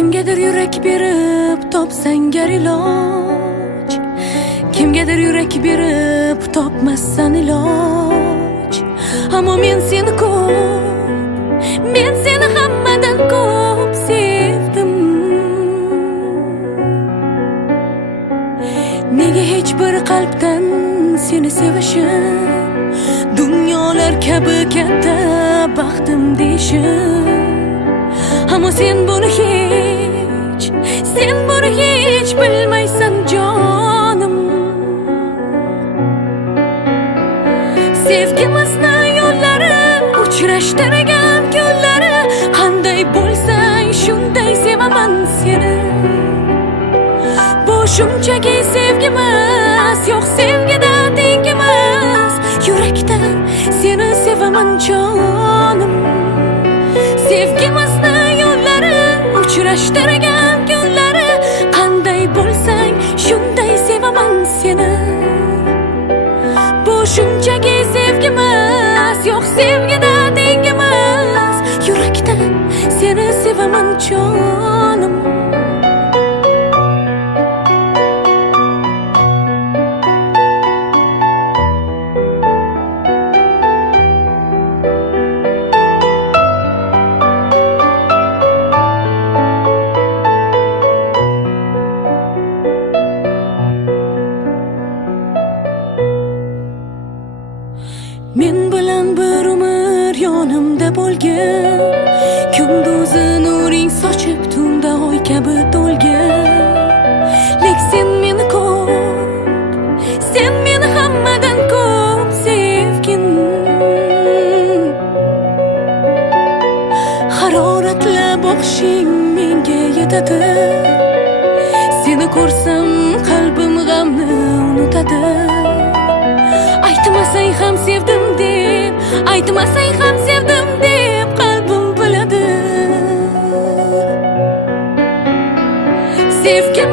Kimgadir yurak berib topsang gar iloj, kimgadir yurak berib topmassan iloj. Ammo men seni ko'p, men seni hammadan ko'p sevdim. Nega hech bir qalbdan seni sevishim, dunyolar kabi katta baxtim deyishim. Ammo sen buni hech bilmaysan jonim. Sevgimizni yo'llari uchrashtirgan kunlari, qanday bo'lsang shunday sevaman seni. Bu shunchaki sevgimas, yo'q sevgida tengimas. Yurakdan seni sevaman jonim. Sevgimizni yo'llari uchrashtirgan kunlari, qanday bo'lsang shunday sevaman seni. Bu shunchaki sevgimas, yo'q sevgida tengimas. Yurakdan seni sevaman jonim. Men bilan bir umr yonimda bo'lgin, kunduzi nuring sochib tunda oy kabi to'lgin. Lek sen meni ko'p, sen meni hammadan ko'p sevgin. Haroratli boqishing menga yetadi. Seni ko'rsam qalbim g'amni unutadi. Aytmasang ham sevdim deb, aytmasang ham sevdim deb qalbim biladi. Sevgim